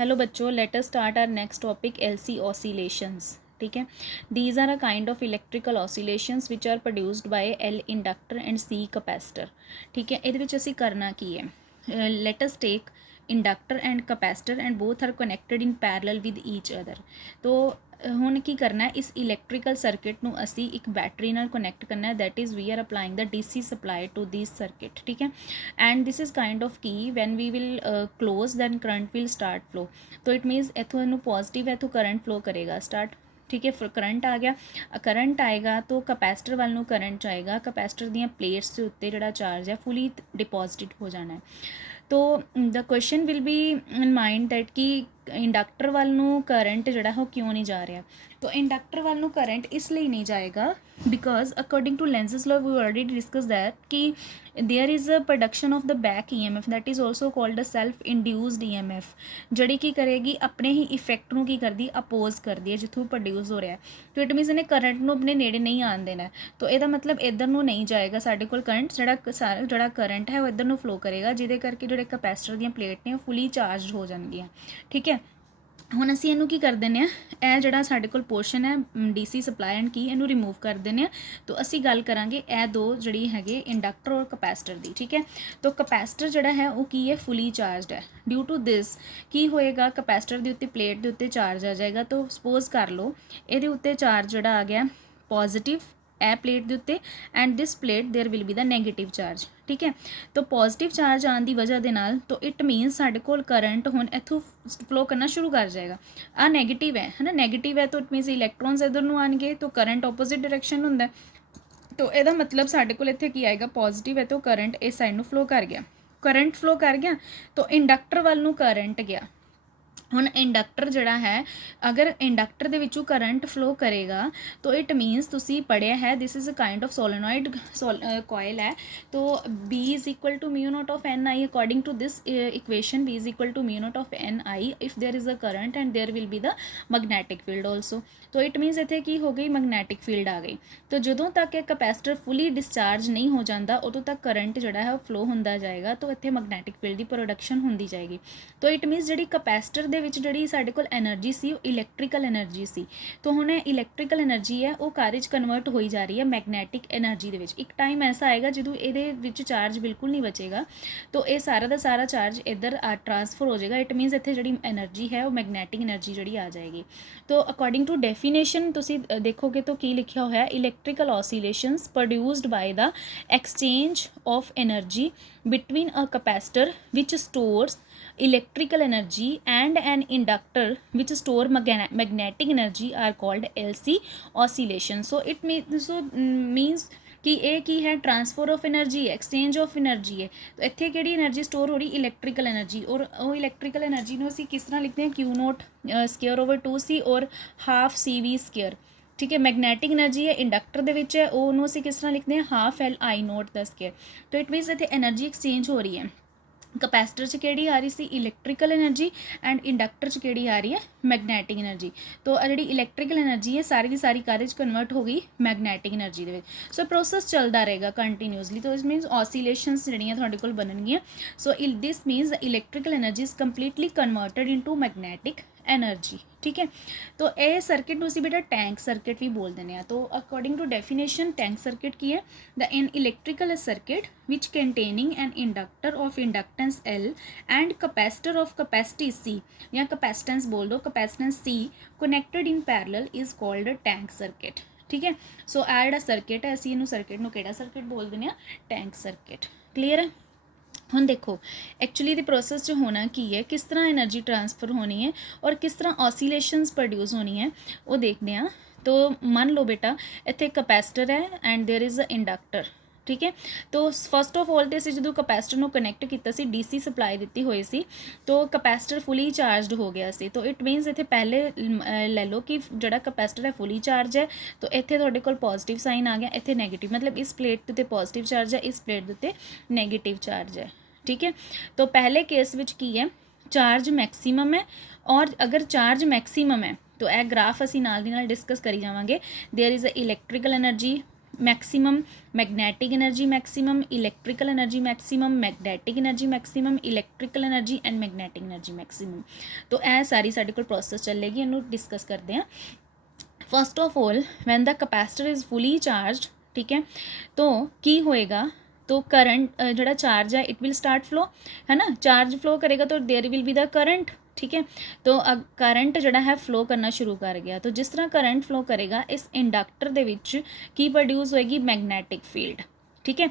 Hello बच्चों, let us start our next topic LC oscillations. ठीक है, these are a kind of electrical oscillations which are produced by L inductor and C capacitor. ठीक है, ये असी करना की है, let us take inductor and capacitor and both are connected in parallel with each other. तो ਹੁਣ ਕੀ ਕਰਨਾ ਹੈ, ਇਸ ਇਲੈਕਟ੍ਰੀਕਲ ਸਰਕਿਟ ਨੂੰ ਅਸੀਂ ਇੱਕ ਬੈਟਰੀ ਨਾਲ ਕਨੈਕਟ ਕਰਨਾ ਹੈ, that is we are applying the DC supply to this circuit. ਠੀਕ ਹੈ, and this is kind of की when we will close then current will start flow. तो इट मीनस इतों इनू पॉजिटिव है तो करंट फ्लो करेगा स्टार्ट। ठीक है, फिर करंट आ गया, करंट आएगा तो कैपेसिटर वाल नू करंट आएगा, कैपेसिटर दी प्लेट्स के उत्ते जिहड़ा चार्ज है फुली डिपॉजिटेड हो जाना है। तो the question will be in mind that कि इंडक्टर वाल नू करंट जिहड़ा है क्यों नहीं जा रहा। तो इंडक्टर वाल नू करंट इसलिए नहीं जाएगा because according to Lenz's law we already discuss that कि there is a production of the back EMF that is also called a self induced EMF, ਜਿਹੜੀ ਕੀ ਕਰੇਗੀ ਆਪਣੇ ਹੀ ਇਫੈਕਟ ਨੂੰ ਕੀ ਕਰਦੀ ਅਪੋਜ਼ ਕਰਦੀ ਹੈ ਜਿੱਥੋਂ ਪ੍ਰੋਡਿਊਸ ਹੋ ਰਿਹਾ। तो इट मीनस इन्हें करंट ਨੂੰ ਆਪਣੇ ਨੇੜੇ ਨਹੀਂ ਆਉਣ ਦੇਣਾ। तो ਇਹਦਾ ਮਤਲਬ ਇੱਧਰ ਨੂੰ ਨਹੀਂ ਜਾਏਗਾ ਸਾਡੇ ਕੋਲ ਕਰੰਟ, ਜਿਹੜਾ ਕਰੰਟ ਹੈ ਉਹ ਇੱਧਰ ਨੂੰ ਫਲੋ ਕਰੇਗਾ ਜਿਹਦੇ ਕਰਕੇ ਜਿਹੜੇ ਕੈਪੈਸਿਟਰ ਦੀਆਂ ਪਲੇਟ ਨੇ ਉਹ ਫੁੱਲੀ ਚਾਰਜ ਹੋ ਜਾਣਗੀਆਂ। ਠੀਕ ਹੈ, ਹੁਣ ਅਸੀਂ ਇਹਨੂੰ ਕੀ ਕਰ ਦਿੰਦੇ ਹਾਂ, ਇਹ ਜਿਹੜਾ ਸਾਡੇ ਕੋਲ ਪੋਰਸ਼ਨ ਹੈ DC ਸਪਲਾਈ ਐਂਡ ਕੀ ਇਹਨੂੰ ਰਿਮੂਵ ਕਰ ਦਿੰਦੇ ਹਾਂ। तो ਅਸੀਂ ਗੱਲ ਕਰਾਂਗੇ ਇਹ ਦੋ ਜਿਹੜੀ ਹੈਗੇ ਇੰਡਕਟਰ ਔਰ ਕੈਪੈਸਿਟਰ ਦੀ। ਠੀਕ ਹੈ, तो ਕੈਪੈਸਿਟਰ ਜਿਹੜਾ ਹੈ ਉਹ ਕੀ ਹੈ, ਫੁੱਲੀ ਚਾਰਜਡ ਹੈ। ਡਿਊ ਟੂ ਦਿਸ ਕੀ ਹੋਏਗਾ, ਕੈਪੈਸਿਟਰ ਦੇ ਉੱਤੇ ਪਲੇਟ ਦੇ ਉੱਤੇ ਚਾਰਜ ਆ ਜਾਏਗਾ। तो ਸਪੋਜ਼ ਕਰ ਲਓ ਇਹਦੇ ਉੱਤੇ ਚਾਰਜ ਜਿਹੜਾ ਆ ਗਿਆ ਪੋਜ਼ਿਟਿਵ ए प्लेट के उत्ते and this plate there will be the negative charge. ठीक है, तो पॉजिटिव चार्ज आने की वजह के नाल तो इट मीनस साढ़े कोल करंट हुण इत्थों फ्लो करना शुरू कर जाएगा। आ नैगेटिव है ना, नैगेटिव है तो इट मीनस इलैक्ट्रॉन्स इधर नूं आएंगे तो करंट ऑपोजिट डायरैक्शन हुंदा है। तो ਇਹਦਾ मतलब साढ़े कोल इत्थे की आएगा पॉजिटिव है तो करंट इस साइड नूं फ्लो कर गया, करंट फ्लो कर गया तो इंडक्टर वाल नूं करंट गया। ਹੁਣ इंडक्टर जड़ा है अगर इंडक्टर ਦੇ ਵਿੱਚੋਂ करंट फ्लो करेगा तो इट मीनस ਤੁਸੀਂ पढ़िया है this is a kind of solenoid coil है। तो B is equal to mu naught of N I according to this equation B is equal to mu naught of N I if there is a current and there will be the magnetic field also. तो it means इत्थे की हो गई magnetic field आ गई। तो ਜਦੋਂ तक एक कैपेसिटर फुली डिस्चार्ज नहीं हो जाता उदों तक करंट जड़ा है फ्लो होंदा जाएगा तो इत्थे मैगनैटिक फील्ड की प्रोडक्शन होंदी जाएगी। तो इट मीनस जिहड़ी कैपेसिटर दे विच जिहड़ी साडे कोल एनर्जी सी इलैक्ट्रिकल एनर्जी सी, तो हुण इलैक्ट्रिकल एनर्जी है वो कार कन्वर्ट होई जा रही है मैगनैटिक एनर्जी दे विच। एक टाइम ऐसा आएगा जो ये चार्ज बिल्कुल नहीं बचेगा तो ये सारा का सारा चार्ज इधर ट्रांसफर हो जाएगा। इट मीनस इत्थे जिहड़ी एनर्जी है वो मैगनैटिक एनर्जी जिहड़ी आ जाएगी। तो अकॉर्डिंग टू डेफिनेशन तुसी देखोगे तो की लिखा हुआ है, electrical oscillations produced by the exchange of energy between a capacitor which stores electrical energy and an inductor which store magnetic energy are called LC oscillation। so it means कि ये की है transfer of energy, exchange of energy है। तो इत्थे किहड़ी energy store हो रही, electrical energy. और वो इलैक्ट्रिकल एनर्जी नूं असीं किस तरह लिखते हैं, Q0 स्केयर ओवर 2C और हाफ CV स्केयर। ठीक है, मैगनैटिक एनर्जी है इंडक्टर दे विच है उहनूं असीं किस तरह लिखते हैं, हाफ LI0 द स्केयर। तो इट मीनस इत्थे एनर्जी एक्सचेंज हो रही है। कैपेसिटर च किहड़ी आ रही सी इलैक्ट्रिकल एनर्जी एंड इंडक्टर च किहड़ी आ रही है मैगनैटिक एनर्जी। तो जिहड़ी इलैक्ट्रिकल एनर्जी है सारी की सारी कारज कन्वर्ट हो गई मैगनैटिक एनर्जी दे विच। सो प्रोसैस चलता रहेगा कंटीन्यूअसली। तो इस मीनस ऑसिलेशंस जिहड़ियां तुहाडे कोल बननगियां। So this means electrical energy is completely converted into magnetic energy. ठीक है, तो ये सर्किट नूं असीं बेटा टैंक सर्किट भी बोल देने हैं। तो according to definition tank circuit की है, the an electrical circuit which containing an inductor of inductance L and capacitor of capacity C या कैपेसिटेंस बोल दो capacitance C connected in parallel is called tank circuit. ठीक है, सो आ जिहड़ा circuit है असीं इहनूं सर्किट नूं किहड़ा सर्किट बोल देने टैंक सर्किट। क्लीयर है। ਹੁਣ देखो एक्चुअली द प्रोसैस च होना की है, किस तरह एनर्जी ट्रांसफर होनी है और किस तरह ऑसिलेशंस प्रोड्यूस होनी है वो देखते हैं। तो मान लो बेटा इत्थे कैपेसिटर है and there is a inductor. ठीक है, तो फस्ट ऑफ ऑल तो असीं जो कैपेसिटर नूं कनैक्ट किया सी DC सप्लाई दी हुई सी तो कैपेसिटर फुली चार्जड हो गया सी। तो इट मीनस इत्थे पहले लै लो कि जिहड़ा कैपेसिटर है फुली चार्ज है तो इत्थे तुहाडे कोल पॉजिटिव साइन आ गया, इत्थे नैगेटिव, मतलब इस प्लेट के उत्ते पॉजिटिव चार्ज है, इस प्लेट के उत्ते नैगेटिव चार्ज है। ठीक है, तो पहले केस विच की है चार्ज मैक्सीमम है और अगर चार्ज मैक्सीमम है तो यह ग्राफ असी नाल दी नाल डिस्कस करी जावांगे। There is a electrical energy maximum magnetic energy maximum, electrical energy maximum, magnetic energy maximum, electrical energy and magnetic energy maximum. तो यह सारी साडे कोल प्रोसैस चलेगी, इनू डिस्कस करते हैं। First of all when the capacitor is fully charge, ठीक है, तो की होएगा, तो करंट जोड़ा चार्ज है इट विल स्टार्ट फ्लो, है ना, चार्ज फ्लो करेगा तो there will be the current, ठीक है। तो करंट जोड़ा है फ्लो करना शुरू कर गया, तो जिस तरह करंट फ्लो करेगा इस इंडक्टर दे विच की प्रोड्यूस होएगी मैगनैटिक फील्ड, ठीक है।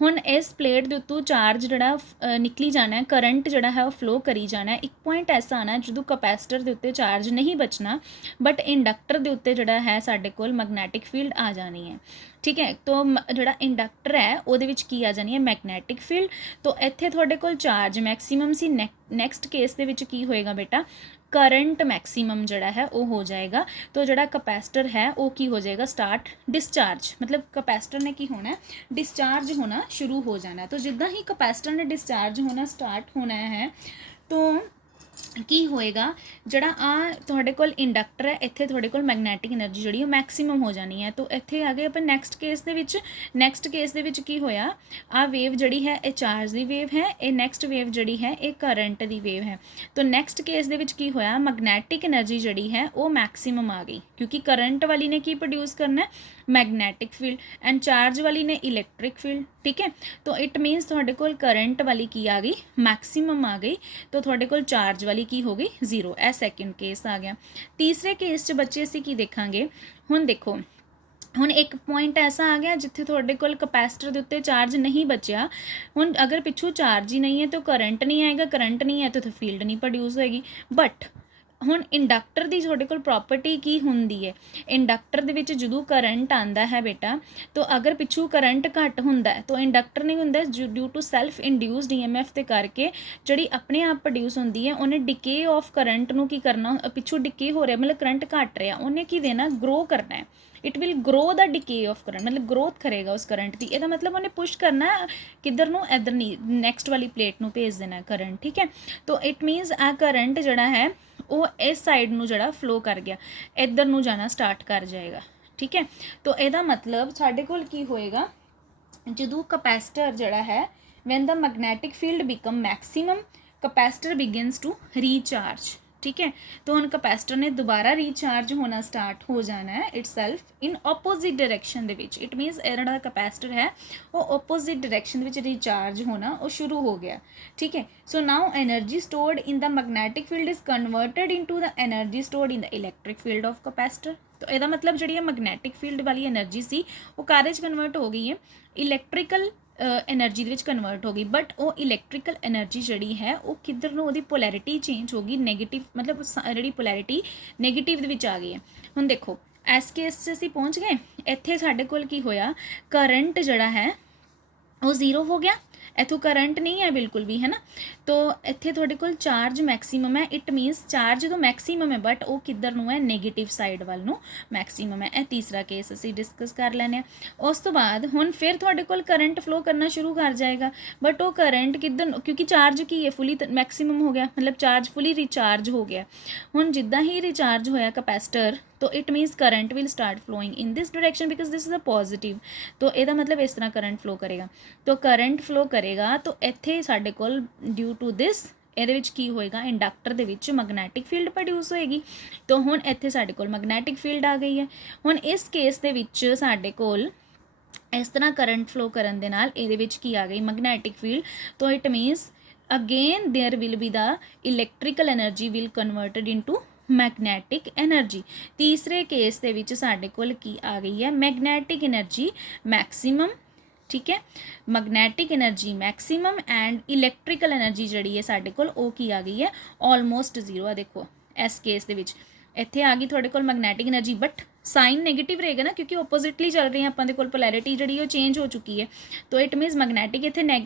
हुण इस प्लेट के उत्तों चार्ज जोड़ा निकली जाना है, करंट जोड़ा है वो फ्लो करी जाना है। एक पॉइंट ऐसा आना जो कैपेसिटर के उत्ते चार्ज नहीं बचना, बट इंडक्टर के उत्ते जोड़ा है साडे कोल मैगनैटिक फील्ड आ जानी है, ठीक है। तो जोड़ा इंडक्टर है उहदे विच की आ जानी है मैगनैटिक फील्ड। तो इत्थे तुहाडे कोल चार्ज मैक्सीमम सी, नैक्सट केस दे विच की होएगा बेटा, करंट मैक्सीमम जोड़ा है वो हो जाएगा। तो जोड़ा कैपेसिटर है वो की हो जाएगा, स्टार्ट डिस्चार्ज, मतलब कैपेसिटर ने की होना है, डिस्चार्ज होना शुरू हो जाना है। तो जिदा ही कैपेसिटर ने डिस्चार्ज होना स्टार्ट होना है तो की होएगा, जड़ा तुहाडे कोल इंडक्टर है इत्थे तुहाडे कोल मैगनैटिक एनर्जी जिहड़ी मैक्सीमम हो जानी है। तो इत्थे आ गए अपन नैक्सट केस दे विच, नैक्सट केस दे विच की होया, आ वेव जिहड़ी है ये चार्ज दी वेव है, ये नैक्सट वेव जिहड़ी है ये करंट दी वेव है। तो नैक्सट केस दे विच की होया, मैगनैटिक एनर्जी जिहड़ी है वो मैक्सीमम आ गई, क्योंकि करंट वाली ने की प्रोड्यूस करना है मैगनैटिक फील्ड एंड चार्ज वाली ने इलैक्ट्रिक फील्ड, ठीक है। तो इट मीनस तुहाडे कोल करंट वाली की आ गई मैक्सीमम आ गई, तो तुहाडे कोल चार्ज वाली की हो गई जीरो। ए सैकेंड केस आ गया। तीसरे केस च बच्चे असीं की देखांगे, हुण देखो हुण एक पॉइंट ऐसा आ गया जिथे तुहाडे कोल कैपेसिटर दे उत्ते चार्ज नहीं बचिया। हुण अगर पिछू चार्ज ही नहीं है तो करंट नहीं आएगा, करंट नहीं है तो फील्ड नहीं प्रोड्यूस होएगी। बट हुण इंडक्टर की तुहाडे कोल प्रॉपर्टी की हुंदी है, इंडक्टर दे विच जदों करंट आंदा है बेटा, तो अगर पिछू करंट घट हुंदा है तो इंडक्टर नहीं हुंदा, due to self induced EMF के करके जिहड़ी अपने आप प्रोड्यूस हुंदी है, उन्हें डिके ऑफ करंट नूं की करना, पिछू डिके हो रहा मतलब करंट घट रहा, उन्हें की देना, ग्रो करना है। It will grow the decay of current, मतलब ग्रोथ करेगा उस करंट की। यदा मतलब उन्हें पुश करना है किधर नूं, इधर नहीं, नैक्सट वाली प्लेट नूं भेज देना है करंट, ठीक है। तो इट मीनस आ करंट जिहड़ा है वो इस साइड नूं जिहड़ा फ्लो कर गया, इधर नूं जाना स्टार्ट कर जाएगा, ठीक है। तो यदा मतलब साडे कोल की होएगा, जदों कैपेसिटर जिहड़ा है when the magnetic field become maximum, capacitor begins to recharge, ठीक है। तो हुण कैपेसिटर ने दोबारा रीचार्ज होना स्टार्ट हो जाना है इटसैल्फ इन ओपोजिट डायरैक्शन दे विच। इट मीनस जिहड़ा कैपेसिटर है वो ओपोजिट डायरैक्शन दे विच रीचार्ज होना वो शुरू हो गया, ठीक है। So now energy stored in the magnetic field is converted into the energy stored in the electric field of capacitor. तो यदा मतलब जिहड़ी मैगनैटिक फील्ड वाली एनर्जी सी वो काहदे च कन्वर्ट हो गई है, इलैक्ट्रिकल एनर्जी ਦੇ कन्वर्ट हो गई। बट वो इलैक्ट्रिकल एनर्जी जी है वो किधर ਨੂੰ ਉਹਦੀ पोलैरिटी चेंज हो गई, नैगेटिव, मतलब जी पोलैरिटी नैगेटिव ਦੇ ਵਿੱਚ आ गई है। ਹੁਣ देखो इस केस 'ਚ ਅਸੀਂ पहुँच गए, ਇੱਥੇ ਸਾਡੇ ਕੋਲ ਕੀ ਹੋਇਆ, करंट ਜਿਹੜਾ है वो जीरो हो गया, इथों करंट नहीं है बिल्कुल भी, है ना। तो इत्थे तुहाडे कोल चार्ज मैक्सीमम है, इट मीनस चार्ज तो मैक्सीमम है बट वो किधर नूं है, नैगेटिव साइड वाल नूं मैक्सीमम है। यह तीसरा केस असीं डिस्कस कर लैने। उस तो बाद हुण फिर तुहाडे कोल करंट फ्लो करना शुरू कर जाएगा, बट वो करंट किधर, क्योंकि चार्ज की है फुली मैक्सीमम हो गया, मतलब चार्ज फुली रिचार्ज हो गया। हुण जिद्दां ही रिचार्ज होया कैपेसिटर तो it means current will start flowing in this direction because this is a positive. तो यदा मतलब इस तरह करंट फ्लो करेगा, तो करंट फ्लो करेगा तो इत्थे साडे कोल ड्यू टू दिस ਇਹਦੇ ਵਿੱਚ ਕੀ ਹੋਏਗਾ, ਇੰਡਕਟਰ ਦੇ ਵਿੱਚ ਮੈਗਨੈਟਿਕ ਫੀਲਡ ਪ੍ਰੋਡਿਊਸ ਹੋਏਗੀ। तो ਹੁਣ ਇੱਥੇ ਸਾਡੇ ਕੋਲ ਮੈਗਨੈਟਿਕ ਫੀਲਡ ਆ ਗਈ ਹੈ। ਹੁਣ ਇਸ ਕੇਸ ਦੇ ਵਿੱਚ ਸਾਡੇ ਕੋਲ ਇਸ ਤਰ੍ਹਾਂ ਕਰੰਟ ਫਲੋ ਕਰਨ ਦੇ ਨਾਲ ਇਹਦੇ ਵਿੱਚ ਕੀ ਆ ਗਈ, ਮੈਗਨੈਟਿਕ ਫੀਲਡ। तो it means again there will be the electrical energy will converted into magnetic energy. तीसरे केस ਦੇ ਵਿੱਚ ਸਾਡੇ ਕੋਲ ਕੀ ਆ ਗਈ ਹੈ, मैगनैटिक एनर्जी मैक्सीमम, ठीक है, magnetic energy maximum and electrical energy जी है साढ़े कोल वो की आ गई है ऑलमोस्ट जीरो। आ देखो इस केस दे विच इत्थे आ गई थोड़े कोल magnetic energy, but sign negative रहेगा ना क्योंकि ओपोजिटली चल रही है, अपने कोल पोलैरिटी जी चेंज हो चुकी है। तो इट मीनस मैगनैटिक इतने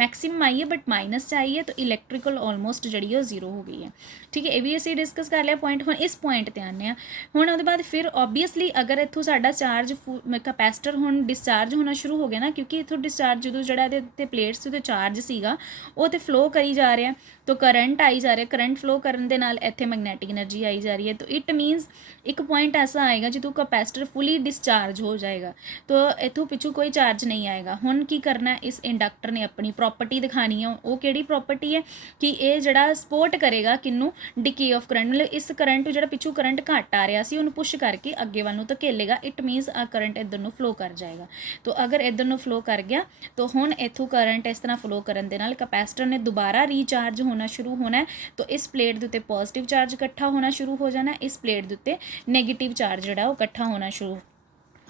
मैक्सीमम आई है बट माइनस से आई है, तो इलैक्ट्रिकल ऑलमोस्ट जी जीरो हो गई है, ठीक है। ये भी असीं डिस्कस कर लिया पॉइंट। हुण इस पॉइंट ते आने हुण उहदे बाद फिर ओबीअसली अगर इत्थों साडा चार्ज कैपेसिटर हुण डिस्चार्ज होना शुरू हो गया ना, क्योंकि इत्थों डिस्चार्ज जो जिहड़ा इहदे प्लेट्स ते चार्ज सीगा वो तो फ्लो करी जा रहा, तो करंट आई जा रहा, करंट फ्लो करन दे नाल इत्थे मैगनैटिक एनर्जी आई जा रही है। तो इट मीनस एक पॉइंट ऐसा आएगा ਜਦੋਂ ਕਪੈਸਿਟਰ ਫੁੱਲੀ ਡਿਸਚਾਰਜ ਹੋ ਜਾਏਗਾ ਤਾਂ ਇੱਥੋਂ ਪਿੱਛੋਂ ਕੋਈ ਚਾਰਜ ਨਹੀਂ ਆਏਗਾ। ਹੁਣ ਕੀ ਕਰਨਾ, ਇਸ ਇੰਡਕਟਰ ਨੇ ਆਪਣੀ ਪ੍ਰੋਪਰਟੀ ਦਿਖਾਣੀ ਆ। ਉਹ ਕਿਹੜੀ ਪ੍ਰੋਪਰਟੀ ਹੈ ਕਿ ਇਹ ਜਿਹੜਾ ਸਪੋਰਟ ਕਰੇਗਾ ਕਿਹਨੂੰ, ਡਿਕੇ ਆਫ ਕਰੰਟ, ਮਤਲਬ ਇਸ ਕਰੰਟ ਜਿਹੜਾ ਪਿੱਛੋਂ ਕਰੰਟ ਘੱਟ ਆ ਰਿਹਾ ਸੀ ਉਹਨੂੰ ਪੁਸ਼ ਕਰਕੇ ਅੱਗੇ ਵੱਲ ਨੂੰ ਧਕੇਲੇਗਾ। ਇਟ ਮੀਨਸ ਆ ਕਰੰਟ ਇੱਧਰ ਨੂੰ ਫਲੋ ਕਰ ਜਾਏਗਾ। ਤਾਂ ਅਗਰ ਇੱਧਰ ਨੂੰ ਫਲੋ ਕਰ ਗਿਆ ਤਾਂ ਹੁਣ ਇੱਥੋਂ ਕਰੰਟ ਇਸ ਤਰ੍ਹਾਂ ਫਲੋ ਕਰਨ ਦੇ ਨਾਲ ਕਪੈਸਿਟਰ ਨੇ ਦੁਬਾਰਾ ਰੀਚਾਰਜ ਹੋਣਾ ਸ਼ੁਰੂ ਹੋਣਾ। ਤਾਂ ਇਸ ਪਲੇਟ ਦੇ ਉੱਤੇ ਪੋਜ਼ਿਟਿਵ ਚਾਰਜ ਇਕੱਠਾ ਹੋਣਾ ਸ਼ੁਰੂ ਹੋ ਜਾਣਾ, ਇਸ ਪਲੇਟ ਦੇ ਉੱਤੇ ਨੈਗੇਟਿਵ ਚਾਰਜ ਜਿਹੜਾ ਉਹ ਇਕੱਠਾ ਹੋਣਾ ਸ਼ੁਰੂ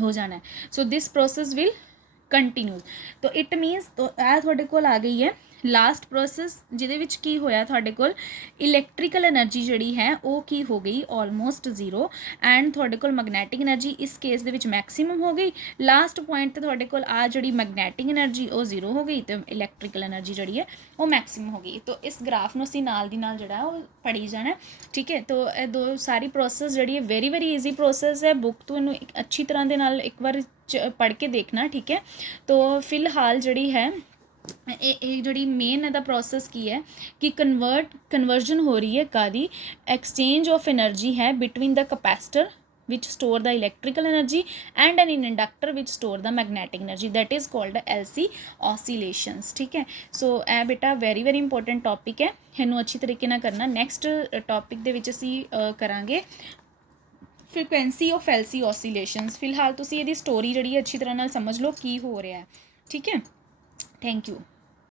ਹੋ ਜਾਣਾ। ਸੋ ਦਿਸ ਪ੍ਰੋਸੈਸ ਵਿਲ ਕੰਟੀਨਿਊ। ਤਾਂ ਇਟ ਮੀਨਸ ਤਾਂ ਇਹ ਤੁਹਾਡੇ ਕੋਲ ਆ ਗਈ ਹੈ ਲਾਸਟ ਪ੍ਰੋਸੈਸ, ਜਿਹਦੇ ਵਿੱਚ ਕੀ ਹੋਇਆ, ਤੁਹਾਡੇ ਕੋਲ ਇਲੈਕਟ੍ਰੀਕਲ ਐਨਰਜੀ ਜਿਹੜੀ ਹੈ ਉਹ ਕੀ ਹੋ ਗਈ, ਆਲਮੋਸਟ ਜ਼ੀਰੋ। ਐਂਡ ਤੁਹਾਡੇ ਕੋਲ ਮੈਗਨੈਟਿਕ ਐਨਰਜੀ ਇਸ ਕੇਸ ਦੇ ਵਿੱਚ ਮੈਕਸਿਮਮ ਹੋ ਗਈ। ਲਾਸਟ ਪੁਆਇੰਟ 'ਤੇ ਤੁਹਾਡੇ ਕੋਲ ਆ ਜਿਹੜੀ ਮੈਗਨੈਟਿਕ ਐਨਰਜੀ ਉਹ ਜ਼ੀਰੋ ਹੋ ਗਈ ਅਤੇ ਇਲੈਕਟ੍ਰੀਕਲ ਐਨਰਜੀ ਜਿਹੜੀ ਹੈ ਉਹ ਮੈਕਸਿਮਮ ਹੋ ਗਈ। ਤਾਂ ਇਸ ਗ੍ਰਾਫ ਨੂੰ ਅਸੀਂ ਨਾਲ ਦੀ ਨਾਲ ਜਿਹੜਾ ਉਹ ਪੜ੍ਹੀ ਜਾਣਾ, ਠੀਕ ਹੈ। ਤਾਂ ਇਹ ਦੋ ਸਾਰੀ ਪ੍ਰੋਸੈਸ ਜਿਹੜੀ ਹੈ ਵੈਰੀ ਵੈਰੀ ਈਜ਼ੀ ਪ੍ਰੋਸੈਸ ਹੈ। ਬੁੱਕ ਤੋਂ ਇਹਨੂੰ ਇੱਕ ਅੱਛੀ ਤਰ੍ਹਾਂ ਦੇ ਨਾਲ ਇੱਕ ਵਾਰ ਪੜ੍ਹ ਕੇ ਦੇਖਣਾ, ਠੀਕ ਹੈ। ਤਾਂ ਫਿਲਹਾਲ ਜਿਹੜੀ ਹੈ ਇਹ ਜਿਹੜੀ ਮੇਨ ਇਹਦਾ ਪ੍ਰੋਸੈਸ ਕੀ ਹੈ ਕਿ ਕਨਵਰਜਨ ਹੋ ਰਹੀ ਹੈ ਕਾਹਦੀ, ਐਕਸਚੇਂਜ ਆਫ ਐਨਰਜੀ ਹੈ between the capacitor which store the electrical energy and an inductor which store the magnetic energy, that is called LC oscillations, ठीक है। सो ਇਹ ਬੇਟਾ ਵੈਰੀ ਵੈਰੀ ਇੰਪੋਰਟੈਂਟ ਟੌਪਿਕ ਹੈ, ਇਹਨੂੰ ਅੱਛੀ ਤਰੀਕੇ ਨਾਲ ਕਰਨਾ। ਨੈਕਸਟ ਟੌਪਿਕ ਦੇ ਵਿੱਚ ਅਸੀਂ ਕਰਾਂਗੇ ਫ੍ਰੀਕੁਐਂਸੀ ਆਫ LC oscillations। ਫਿਲਹਾਲ ਤੁਸੀਂ ਇਹਦੀ ਸਟੋਰੀ ਜਿਹੜੀ ਅੱਛੀ ਤਰ੍ਹਾਂ ਨਾਲ ਸਮਝ ਲਓ ਕੀ ਹੋ ਰਿਹਾ ਹੈ, ਠੀਕ ਹੈ। Thank you.